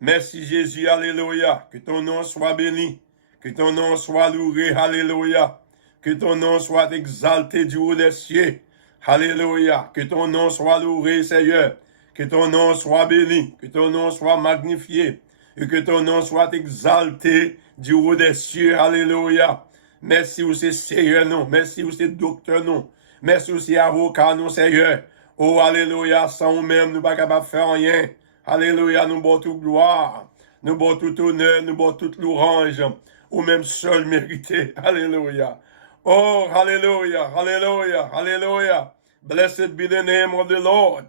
Merci Jésus, alléluia. Que ton nom soit béni. Que ton nom soit loué, alléluia. Que ton nom soit exalté du haut des cieux. Alléluia. Que ton nom soit loué, Seigneur. Que ton nom soit béni. Que ton nom soit magnifié. Et que ton nom soit exalté du haut des cieux. Alléluia. Merci où c'est Seigneur, non. Merci où c'est docteur, non. Merci où c'est avocat, non, Seigneur. Oh, alléluia. Sans nous-mêmes, nous ne sommes pas capables de faire rien. Alléluia, nous bon toute gloire. Nous bon tout honneur. Nous bon toute louange. Ou même seul mérité. Alléluia. Oh, hallelujah, hallelujah, hallelujah. Blessed be the name of the Lord.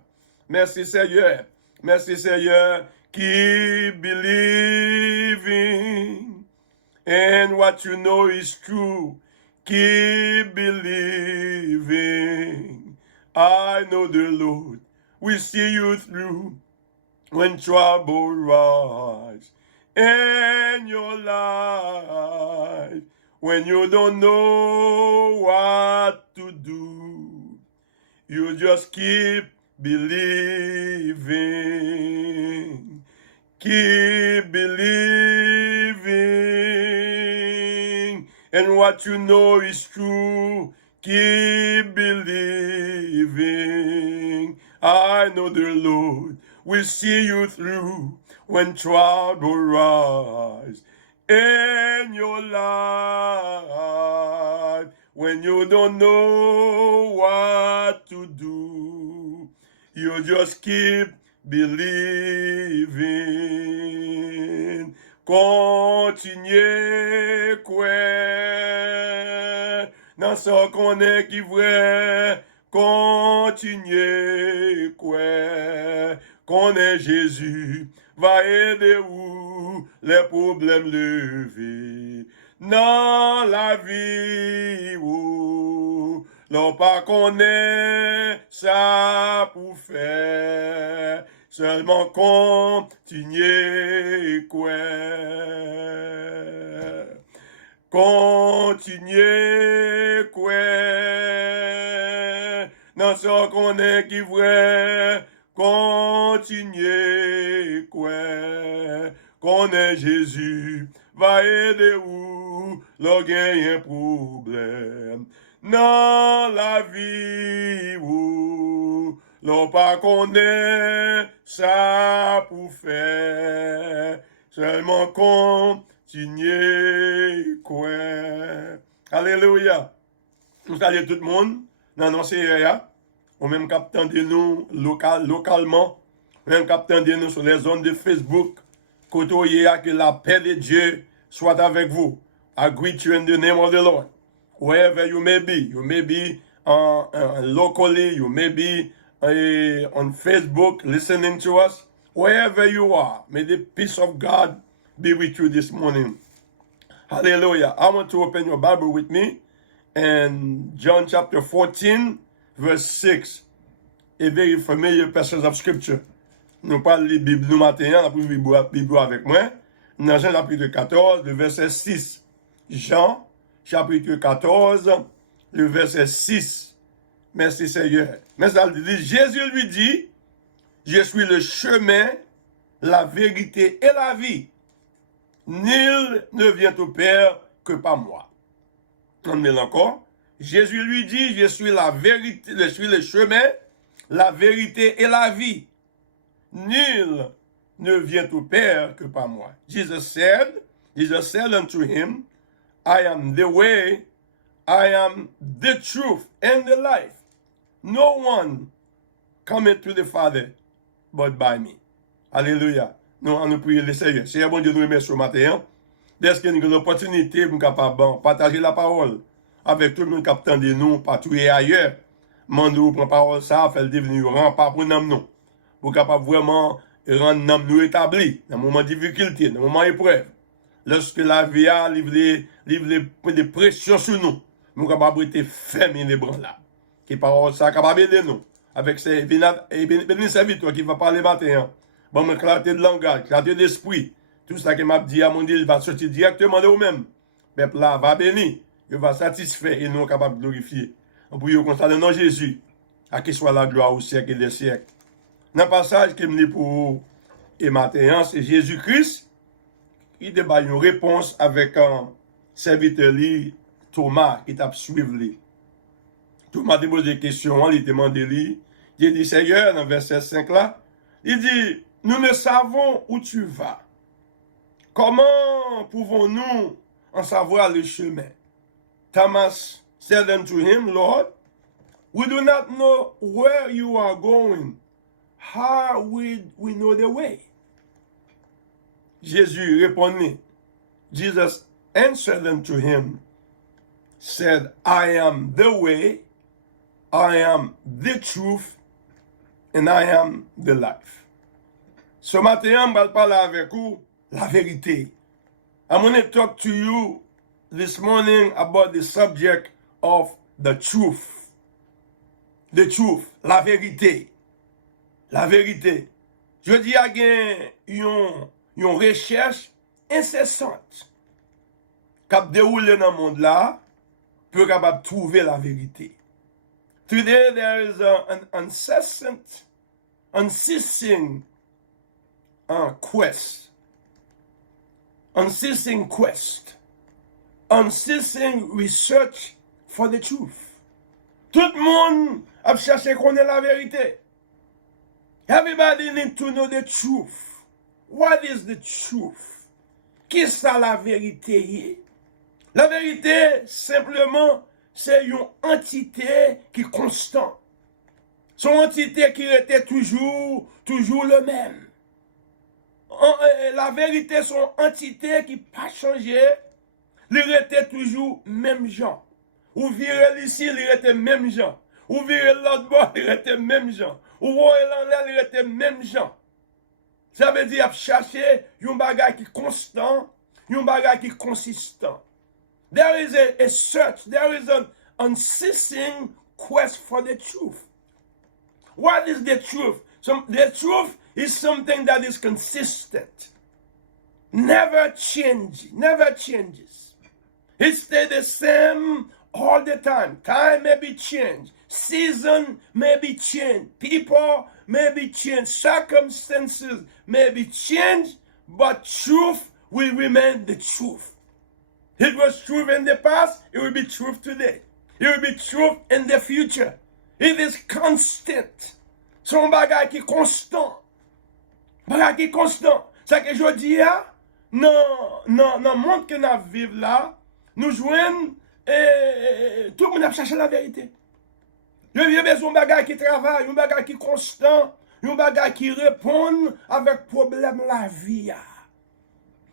Merci Seigneur. Merci Seigneur. Keep believing. And what you know is true. Keep believing. I know the Lord will see you through when trouble rise in your life. When you don't know what to do, you just keep believing. Keep believing. And what you know is true. Keep believing. I know the Lord will see you through when trouble rise in your life. When you don't know what to do, you just keep believing. Continuez croire dans ce qu'on est qui vrai. Continuez croire qu'on est Jésus va aider vous les problèmes levés dans la vie où l'on pas connaît ça pour faire seulement continuer quoi continuer quoi dans ce qu'on est qui vrai continuez quoi qu'on est Jésus va aider vous l'on gagne un problème dans la vie où l'on pas connaît ça pour faire seulement continuer quoi. Alléluia. Nous saluons tout le monde dans nos séries. Ou même captant de nous localement, même captant de nous sur les zones de Facebook, côtoyer que la paix de Dieu soit avec vous. I greet you in the name of the Lord. Wherever you may be locally, you may be on Facebook listening to us, wherever you are, may the peace of God be with you this morning. Hallelujah. I want to open your Bible with me in John chapter 14, verse 6, a very familiar passage of scripture. Nous parlons de la Bible nous matin, on a pris la Bible avec moi. Dans Jean chapitre 14, le verset 6. Jean chapitre 14, le verset 6. Merci Seigneur. Mais ça dit, Jésus lui dit, je suis le chemin, la vérité et la vie. Nul ne vient au Père que par moi. On est encore. Jésus lui dit, je suis la vérité, je suis le chemin, la vérité et la vie. Nul ne vient au Père que par moi. Jesus said unto him, I am the way, I am the truth and the life. No one cometh to the Father but by me. Alléluia. Nous, on nous prie le Seigneur. Seigneur, bon Dieu, nous remercions ce matin. Dès qu'il y a une opportunité pour nous partager la parole avec tout le monde qui attend de nous, partout et ailleurs. Mandou prend parole ça, fait le devenir rempart pour nous. Pour capable vraiment rendre nous établis dans le moment de difficulté, dans le moment d'épreuve. Lorsque la vie a livré des pressions sur nous, nous sommes capables d'être fermes et ébranlables. Qui parole ça capable d'aider nous. Avec ces bénis serviteurs qui va parler matin. Bon, me clarté de langage, clarté d'esprit. Tout ça que m'a dit à mon Dieu, il va sortir directement de vous-même. Peuple là va bénir. Il va satisfaire et nous capables de glorifier. On peut constater le nom de Jésus, à qui soit la gloire au siècle et des siècles. Dans le passage qui me dit pour Et maintenant, c'est Jésus-Christ qui a une réponse avec un serviteur Thomas qui t'a suivi. Thomas a posé des questions, il a demandé, il dit, Seigneur, dans verset 5 là, il dit, nous ne savons où tu vas. Comment pouvons-nous en savoir le chemin? Thomas said unto him, Lord, we do not know where you are going. How will we know the way? Jésus répondit. Jesus answered unto him, said, I am the way, I am the truth, and I am the life. Ce matin, je vais parler avec vous la vérité. I'm going to talk to you this morning about the subject of the truth. The truth, la vérité. La vérité. Je dis à une recherche incessante qui a déroulé dans le monde là pour capable trouver la vérité. Today there is an unceasing quest, unceasing research for the truth. Tout le monde a cherché à connaître la vérité. Everybody needs to know the truth. What is the truth? Qu'est-ce que la vérité? La vérité, simplement, c'est une entité qui est constante. Son entité qui était toujours le même. La vérité, son entité qui n'a pas changé, il était toujours même genre. Ou virez ici, il était même genre. Ou virez l'autre bord, il était même genre. Ou voyez l'enlève, il était même genre. Ça veut dire chercher un bagage qui est constant, un bagage qui est consistant. There is a search, there is an unceasing quest for the truth. What is the truth? The truth is something that is consistent. Never changes. It stays the same all the time. Time may be changed. Season may be changed. People may be changed. Circumstances may be changed. But truth will remain the truth. It was truth in the past. It will be truth today. It will be truth in the future. It is constant. Son bagage qui est constant. Bagage qui est constant. C'est que je dis, dans le monde que nous vivons là, nous jouons, tout le monde a cherché la vérité. Il y a besoin d'un bagage qui travaille, un bagage qui est constant, un bagage qui répond avec problème la vie.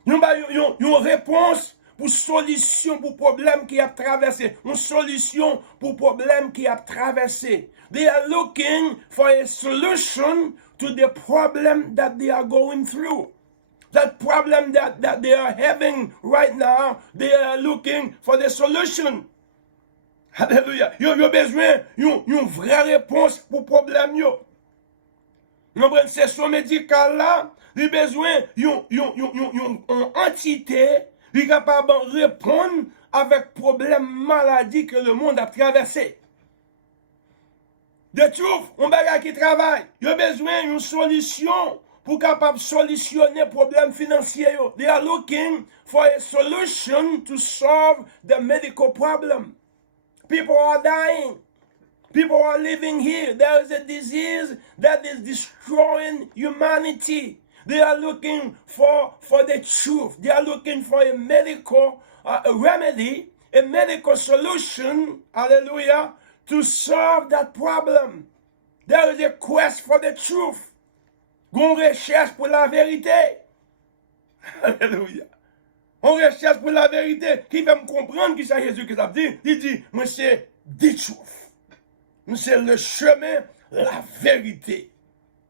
Une réponse pour solution pour problème qui a traversé. Une solution pour problème qui a traversé. They are looking for a solution to the problem that they are going through. That problem that they are having right now, they are looking for the solution. Alléluia. Ils ont besoin d'une vraie réponse pour le problème. Dans une session médicale là, ils ont besoin d'une entité qui est capable de répondre avec problème maladie que le monde a traversé. The truth, on bagage qui travaille. Ils ont besoin d'une solution pour capable solutionner le problème financier. They are looking for a solution to solve the medical problem. People are dying. People are living here. There is a disease that is destroying humanity. They are looking for the truth. They are looking for a medical remedy, a medical solution, hallelujah, to solve that problem. There is a quest for the truth. On recherche pour la vérité. Alléluia. On recherche pour la vérité. Qui va me comprendre qui c'est Jésus qui a dit? Il dit, moi c'est the truth. Moi c'est le chemin, la vérité.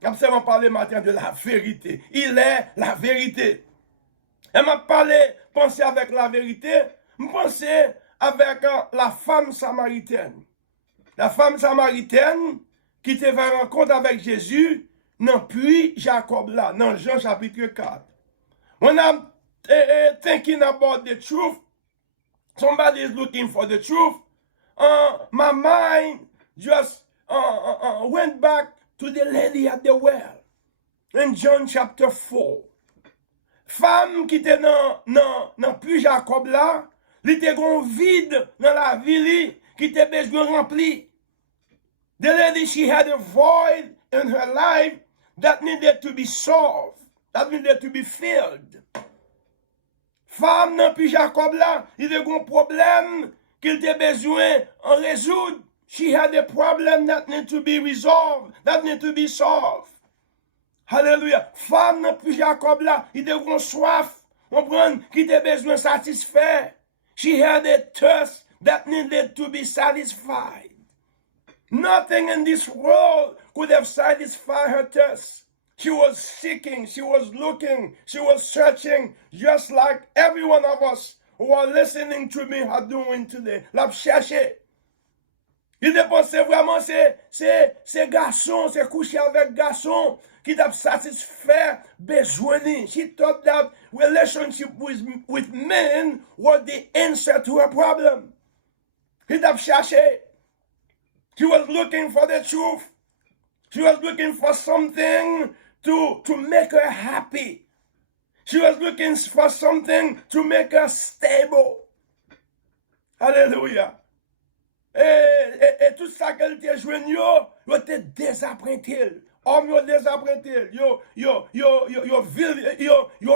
Comme ça, on parle matin de la vérité. Il est la vérité. Elle m'a parlé, penser avec la vérité, me penser avec la femme samaritaine. La femme samaritaine qui te fait rencontre avec Jésus, non puis Jacob là, dans Jean chapitre 4. When I'm thinking about the truth, somebody is looking for the truth, my mind just went back to the lady at the well. in John chapter 4. Femme qui était dans plus Jacob là, li était gon vide dans la vie qui était besoin rempli. The lady, she had a void in her life that needed to be solved, that needed to be filled. Femme dans plus Jacob là, il était gon problème qu'il était besoin en résoudre. She had a problem that needed to be resolved, that needed to be solved. Alléluia. Femme dans plus Jacob là, il était gon soif, comprendre, qui était besoin satisfaire. She had a thirst that needed to be satisfied. Nothing in this world could have satisfied her thirst. She was seeking, she was looking, she was searching, just like every one of us who are listening to me are doing today. La chercher. Il dépensait vraiment ces garçons, ces coucher avec garçons qui t'a satisfait besoin. She thought that relationship with men was the answer to her problem. Il t'a cherché. She was looking for the truth. She was looking for something to make her happy. She was looking for something to make her stable. Hallelujah. Et tout ça qu'elle te joigne, yo te désapprêté. Homme yo désapprêté. Yo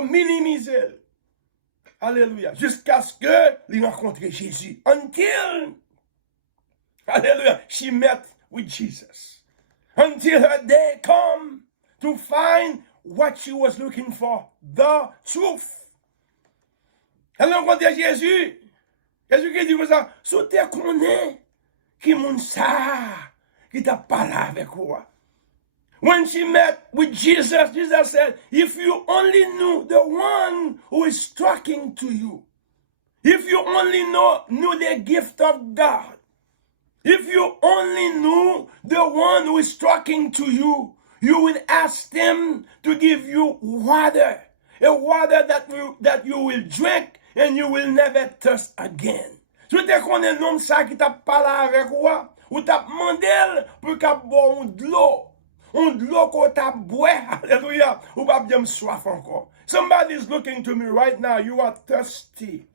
minimisé. Alléluia. Jusqu'à ce que il rencontre Jésus. Until, hallelujah, she met with Jesus. Until her day come to find what she was looking for, the truth. Elle rencontre Jésus. Jésus qui dit comme ça, si tu connais qui moun ça, qui t'a parlé avec quoi. When she met with Jesus, Jesus said, if you only knew the one who is talking to you, if you only knew the gift of God, if you only knew the one who is talking to you, you would ask him to give you water, a water that you will drink and you will never thirst again. Si tu connais l'homme ça qui t'a parlé avec toi, ou t'a demandé pour qu'il boive de l'eau qu'on t'a boit, alléluia, ou pas bien soif encore. Somebody is looking to me right now, you are thirsty.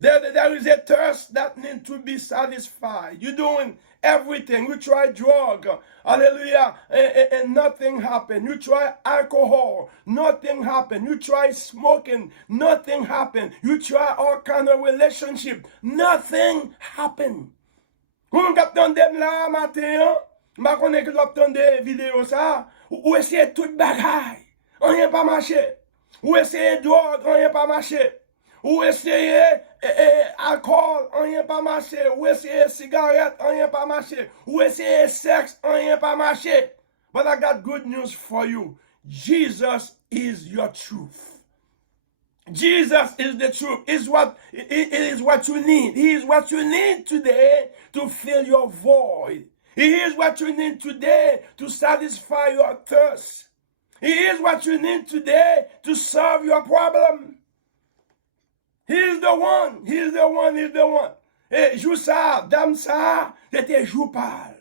There is a thirst that needs to be satisfied. You're doing everything. You try drug, hallelujah, and nothing happened. You try alcohol, nothing happened. You try smoking, nothing happened. You try all kind of relationship, nothing happened. Vous m'entendez là matin, je connais que vous entendez vidéo ça, ou essayez tout bagaille, rien pas marché. Ou essayez drogue, rien pas marché. Ou essayez alcool, rien pas marché. Ou essayez cigarette, rien pas marché. Ou essayez sexe, rien pas marché. But I got good news for you. Jesus is your truth. Jesus is the truth. It is what you need. He is what you need today to fill your void. He is what you need today to satisfy your thirst. He is what you need today to solve your problem. He is the one. He is the one. He is the one. Et jour ça, dame ça, c'était jour pâle.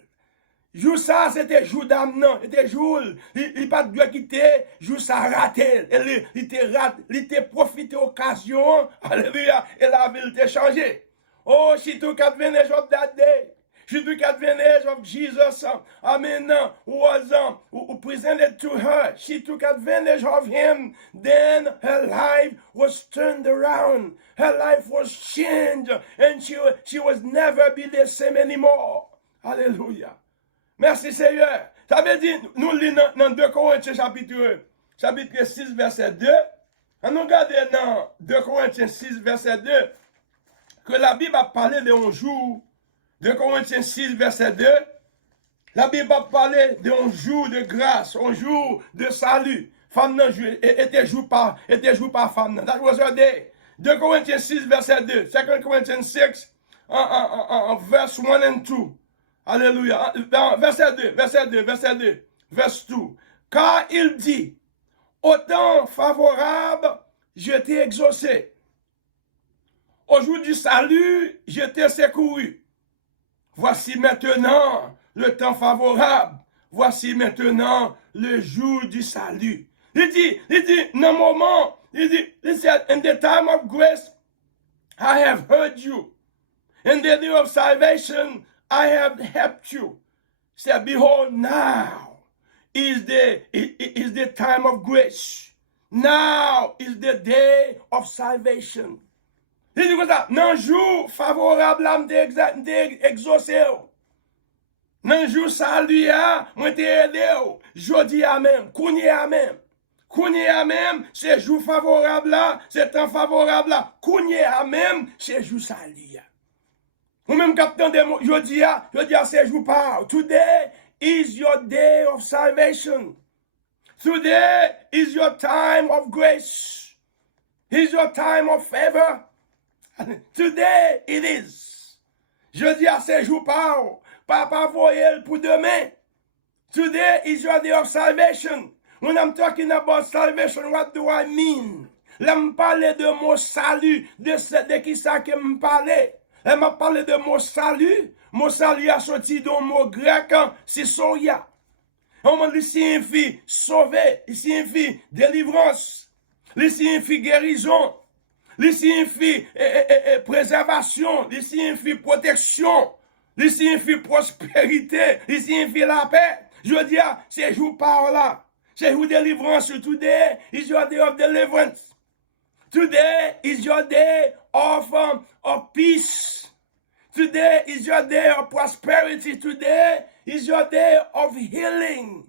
Jour ça, c'était jour dame non. C'était jour, il pas de quitter, jour ça raté. Il était profité occasion. Alléluia. Et la ville était changée. Oh, she took advantage of that day. She took advantage of Jesus, amen, who presented to her. She took advantage of him. Then her life was turned around. Her life was changed. And she was never be the same anymore. Hallelujah. Merci Seigneur. Ça veut dire, nous lisons dans 2 Corinthiens chapitre 6, verset 2. On nous regarde dans 2 Corinthiens 6, verset 2, que la Bible a parlé d'un jour. 2 Corinthiens 6, verset 2, la Bible a parlé d'un jour de grâce, un jour de salut. Femme nan était jour par femme nan. That was her day. 2 Corinthians 6, verset 2. 2 Corinthians 6, verse 1 and 2. Alléluia. Verset 2. Verse 2. Car il dit, au temps favorable, je t'ai exaucé. Au jour du salut, je t'ai secouru. Voici maintenant le temps favorable. voici maintenant le jour du salut. Il dit, dans le moment, he said, in the time of grace, I have heard you. In the day of salvation, I have helped you. He said, behold, now is the time of grace. Now is the day of salvation. Il dit comme ça, dans le jour favorable, je m'te exaucé. Dans le jour salut, je t'ai aidé. Jodi à même, kounye à même. Kounye à même, c'est jour favorable là, c'est temps favorable là. Kounye à même, c'est jour salut. Ou même captain de jodi à, c'est jour par. Today is your day of salvation. Today is your time of grace. Is your time of favor. Today it is. Jeudi à ces jours Papa voyel pour demain. Today is your day of salvation. When I'm talking about salvation, what do I mean? Là, me parler de mon salut, de qui ça que me parler. Là, me parler de mon salut. Mon salut a sorti d'un mot grec, c'est soia. Il signifie sauver, il signifie délivrance, il signifie guérison. Il signifie préservation, il signifie protection, il signifie prospérité, il signifie la paix. Je veux dire, c'est jour par là. C'est jour de délivrance. Today is your day of deliverance. Today is your day of peace. Today is your day of prosperity. Today is your day of healing.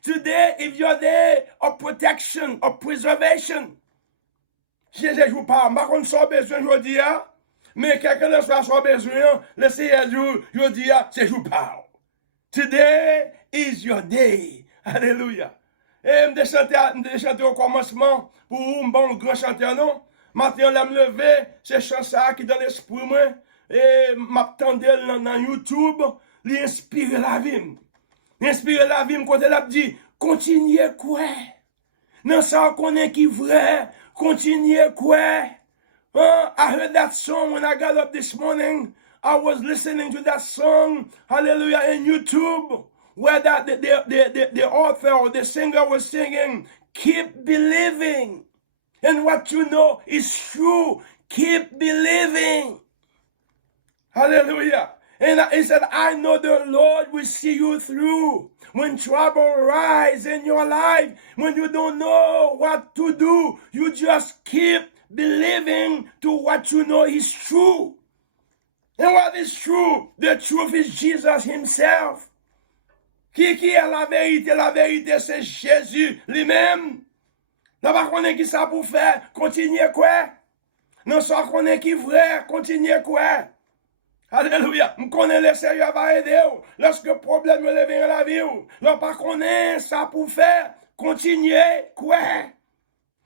Today is your day of protection, of preservation. Si je ne joue pas, je ne sais pas besoin aujourd'hui, mais quelqu'un ne soit besoin, laissez jour, je dis, c'est jour pas. Today is your day. Alléluia. Et je chanter au commencement pour un bon grand chanteur, non? Maintenant, je me lever, c'est chanson qui dans l'esprit, moi, et m'attendais dans YouTube, l'inspirer la vie. L'inspirer la vie, quand elle a dit, continuez quoi? Non, ça, qu'on est qui vrai. Continuez quoi? I heard that song when I got up this morning. I was listening to that song, hallelujah, in YouTube, where that the author or the singer was singing, keep believing. And what you know is true. Keep believing. Hallelujah. And he said, I know the Lord will see you through. When trouble arises in your life, when you don't know what to do, you just keep believing to what you know is true. And what is true? The truth is Jesus himself. Qui est la vérité? La vérité, c'est Jésus lui-même. Non, pas qu'on est qui ça pour faire? Continuez quoi? Non, ça qu'on est qui vrai? Continuez quoi? Alléluia. Je connais le Seigneur va aider. Lorsque le problème me lève dans la vie. Non, pas connaît ça pour faire. Continuez. Quoi?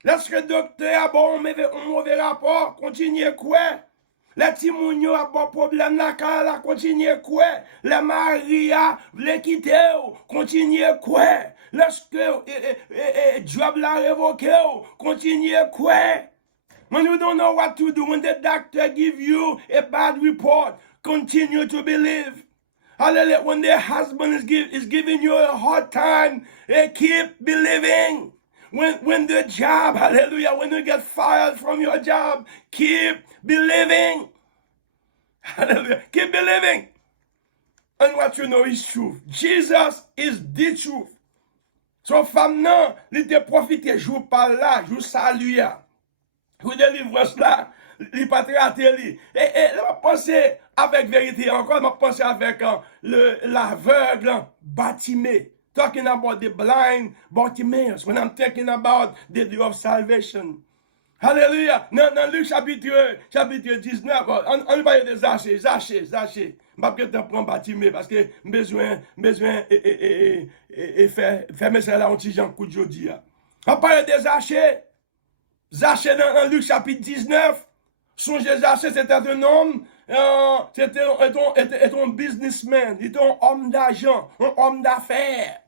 Lorsque le docteur a bon mauvais rapport. Continuez quoi? La timounio a bon problème la continuez quoi? La Maria le quitte. Continuez quoi? Lorsque job l'a révoqué. Continuez quoi? When you don't know what to do, when the doctor give you a bad report, continue to believe. Hallelujah. When the husband is giving you a hard time, keep believing. When the job, hallelujah, when you get fired from your job, keep believing. Hallelujah. Keep believing. And what you know is truth. Jesus is the truth. So femme nan, li te profite jour par là, jour salut. Pour délivrance là, il pas traité lui. Et je pense avec vérité encore, je pense avec l'aveugle Bartimée. Talking about the blind Bartimaeus. When I'm talking about the day of salvation. Hallelujah. Dans Luc chapitre 19, on va y aller Zachée. Je ne vais pas prendre Bartimée parce que besoin faire mes là un petit Jean coup de jodi. On parle de Zachée. Zachée dans Luc chapitre 19, songez Zachée, c'était un homme, c'était un businessman, il était un homme d'argent, un homme d'affaires.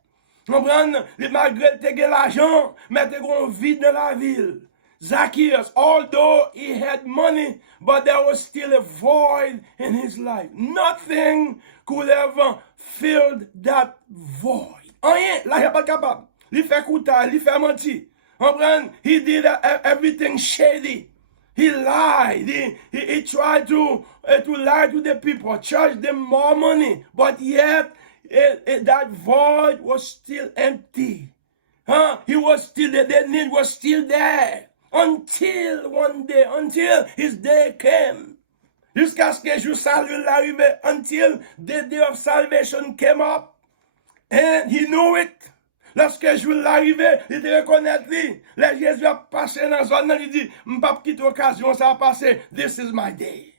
Comprendre, malgré qu'il ait l'argent, mais il était un vide dans la ville. Zacchaeus, although he had money, but there was still a void in his life. Nothing could ever fill that void. Rien, là, il n'est pas capable. Il fait coutage, il fait mentir. He did everything shady. He lied. He tried to lie to the people, charge them more money. But yet, that void was still empty. He was still there. The need was still there. Until one day, until his day came. Jusqu'à ce que jour salut l'arrivée. Until the day of salvation came up. And he knew it. Lorsque jour l'arrivée, il te reconnaît lui. Là, Jésus a passé dans la zone, il dit, m'pas quitter l'occasion, ça a passé. This is my day.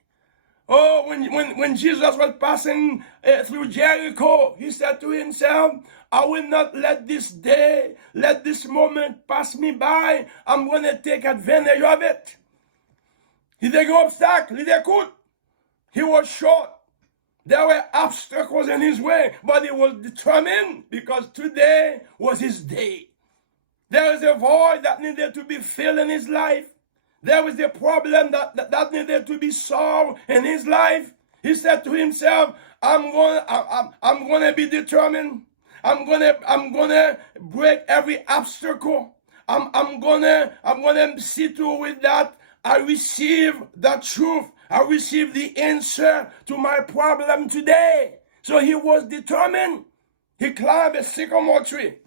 Oh, when Jesus was passing through Jericho, he said to himself, I will not let this day, let this moment pass me by. I'm going to take advantage of it. Il était gros obstacle, il écoute. He was short. There were obstacles in his way, but he was determined because today was his day. There is a void that needed to be filled in his life. There was a problem that needed to be solved in his life. He said to himself, I'm gonna be determined. I'm gonna break every obstacle. I'm gonna see to with that I receive the truth. I received the answer to my problem today. So he was determined. He climbed a sycamore tree.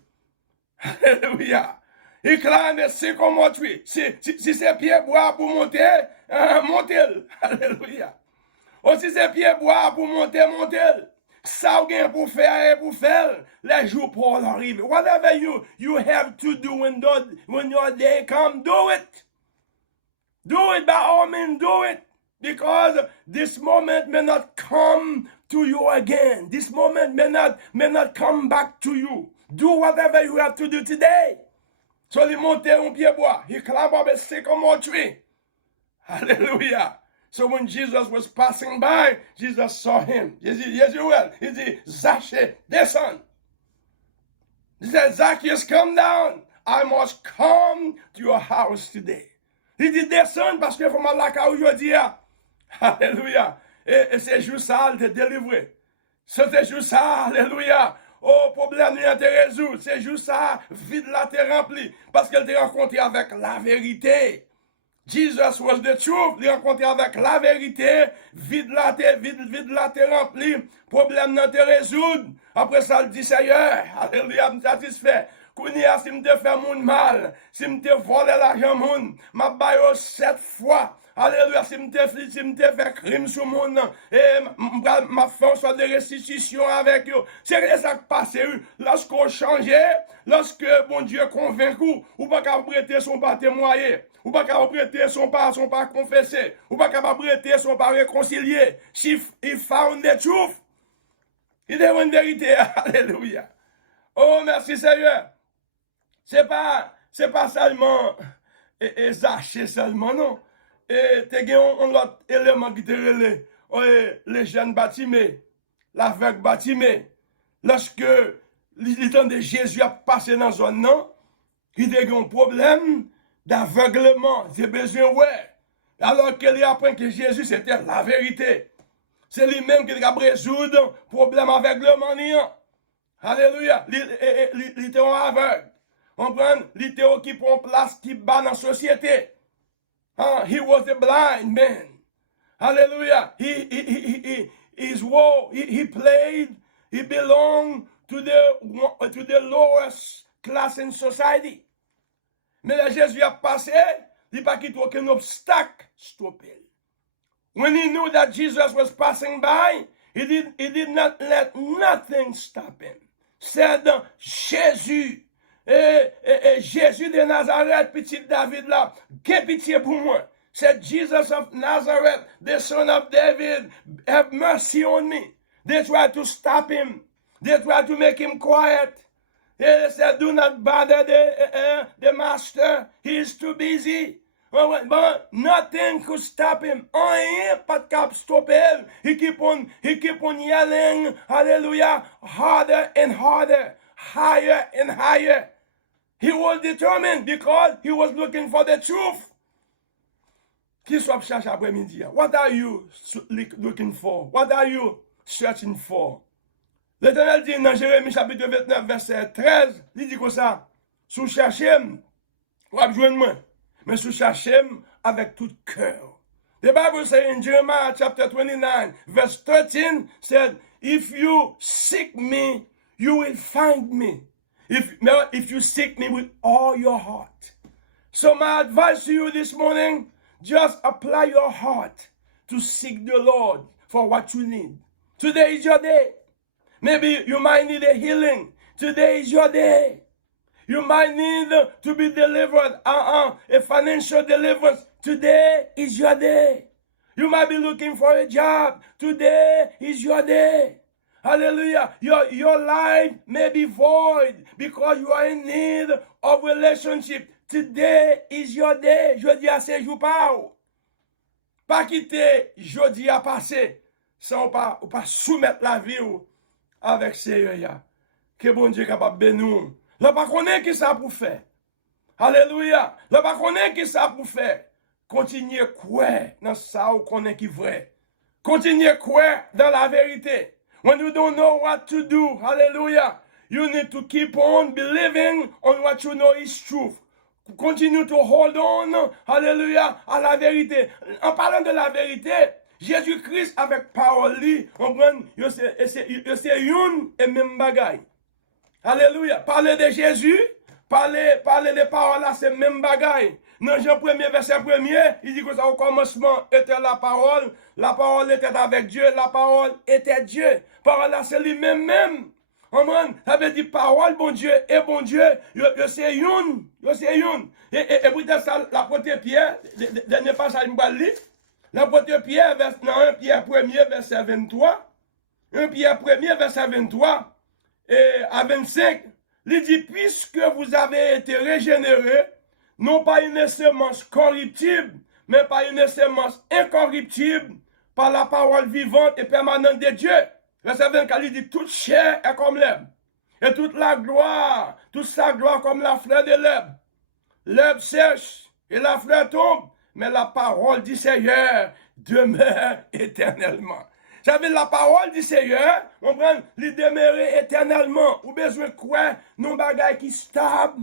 Hallelujah. He climbed a sycamore tree. Si c'est pied bois pour monter, montez-le. Hallelujah. Ou si c'est pied bois pour monter, montez-le. Ça ou bien pour faire, les jours pour arriver. Whatever you have to do when your day comes, do it. Do it by all means, do it. Because this moment may not come to you again. This moment may not come back to you. Do whatever you have to do today. So il monte un pied bois. He climbed up a sycamore tree. Hallelujah. So when Jesus was passing by, Jesus saw him. Yes, you will. He said, Zacchaeus, descend. He said, Zacchaeus, come down. I must come to your house today. Il dit, descends parce que faut m'aller là aujourd'hui. Alléluia. Et c'est juste ça, il te délivré. C'était juste ça, alléluia. Oh, problème, il te résout. C'est juste ça, vide là, t'es rempli. Parce qu'elle t'a rencontré avec la vérité. Jesus was the truth. Il rencontré avec la vérité. Vide là, t'es rempli. Problème, non, te résout. Après ça, il dit, Seigneur, alléluia, me satisfait. Kounia, si me te fait mon mal, si me te volé l'argent moun, m'a baillé 7 fois. Alléluia, si me te fait crime sur mon nom, et ma fin soit de restitution avec eux. C'est ça qui passe, lorsqu'on changeait, lorsque bon Dieu convaincu, ou pas qu'à prêter son pas témoigner, ou pas qu'à prêter son pas confesser, ou pas qu'à prêter son pas réconcilier. He found the truth. Il est une vérité, alléluia. Oh, merci Seigneur. C'est pas seulement Zacchaeus seulement, non. Et tu as un autre élément qui te relève. Les jeunes bâtimés, l'aveugle bâtimé. Lorsque le temps de Jésus a passé dans la zone, non, il a un problème d'aveuglement. C'est besoin, ouais. Alors qu'il apprend que Jésus, c'était la vérité. C'est lui-même qui a résoudre le problème d'aveuglement. Alléluia. Il était aveugle. On prend, il était qui prend place qui bat dans la société. He was a blind man. Hallelujah. He belonged to the lowest class in society. Mais là, Jésus a passé, il n'a pas quitté aucun obstacle stoppé. When he knew that Jesus was passing by, he did not let nothing stop him. Said, Jésus, Jésus de Nazareth, petit David là, qu'est pitié pour moi. Said Jesus of Nazareth, the son of David, have mercy on me. They tried to stop him. They tried to make him quiet. They said, do not bother the master. He is too busy. But nothing could stop him. Rien pas de stopper. He keep on yelling, hallelujah, harder and harder, higher and higher. He was determined because he was looking for the truth. Qui soit cherche après-midi? What are you looking for? What are you searching for? L'Éternel dit dans Jérémie chapitre 29, verset 13, il dit comme ça, sous cherchez, vous avez besoin de moi, mais sous cherchez avec tout cœur. The Bible says in Jeremiah chapter 29, verse 13, said, if you seek me, you will find me. If you seek me with all your heart. So my advice to you this morning, just apply your heart to seek the Lord for what you need. Today is your day. Maybe you might need a healing. Today is your day. You might need to be delivered, a financial deliverance. Today is your day. You might be looking for a job. Today is your day. Hallelujah. Your life may be void because you are in need of relationship. Today is your day. Jeudi à ce jour pas. Pas quitter jeudi à passer sans pas soumettre la vie avec Seigneur. Que bon Dieu capable de nous. Là pas connaît qui ça pour faire. Alléluia. Là pas connaît qui ça pour faire. Continuez croire dans ça ou connaît qui vrai. Continuez croire dans la vérité. When you don't know what to do, hallelujah, you need to keep on believing on what you know is truth. Continue to hold on, hallelujah, à la vérité. En parlant de la vérité, Jésus-Christ avec parole, on prend, c'est une et même bagaille. Alléluia. Parler de Jésus, parler des paroles là, c'est même bagaille. Dans Jean 1er, verset 1er, il dit que ça au commencement était la parole était avec Dieu, la parole était Dieu. Parole là, c'est lui-même même. Ça veut dire parole, bon Dieu, et bon Dieu, c'est une. Et peut-être ça, l'apôtre Pierre, dernier passage, l'apôtre Pierre, dans 1 Pierre 1er, verset 23, 1 Pierre 1er, verset 23, et à 25, il dit, puisque vous avez été régénérés, non pas une semence corruptible, mais pas une semence incorruptible, par la parole vivante et permanente de Dieu. Verset 24, il dit, toute chair est comme l'herbe, et toute la gloire, toute sa gloire comme la fleur de l'herbe. L'herbe sèche, et la fleur tombe, mais la parole du Seigneur demeure éternellement. J'avais la parole du Seigneur, on prend les demeurer éternellement. Ou besoin de quoi? Non bagaille qui stable,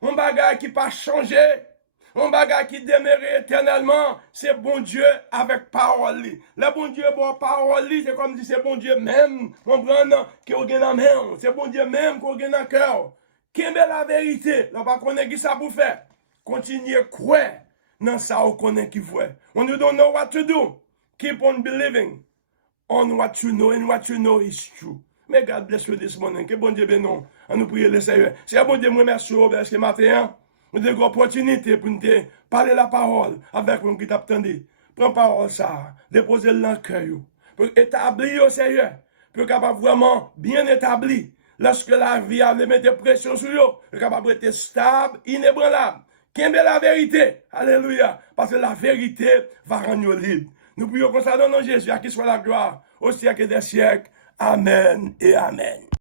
non bagaille qui pas changé, non bagaille qui demeure éternellement. C'est bon Dieu avec parole. Le bon Dieu, bon parole, c'est comme dit, c'est bon Dieu même, on prend qui est dans la main. C'est bon Dieu même qui est dans le cœur. Qui est la vérité? On va connaître qui ça pour faire. Continuez à croire dans ça, on connaît qui voit. When you don't know what to do, keep on believing on what you know, and what you know is true. May God bless you this morning. Que bon Dieu bénisse. On nous prie le Seigneur. C'est bon Dieu, moi merci parce que matin, on a une opportunité pour nous parler la parole avec nous qui t'attendent. Prends parole ça, déposez-le dans le cœur, pour établir au Seigneur, pour capable vraiment bien établi. Lorsque la vie a mis des pressions sur eux, capable d'être stable, inébranlable. Qu'aime la vérité. Alléluia. Parce que la vérité va rendre nous libres. Nous prions comme ça dans le nom de Jésus, à qui soit la gloire, au siècle des siècles. Amen et Amen.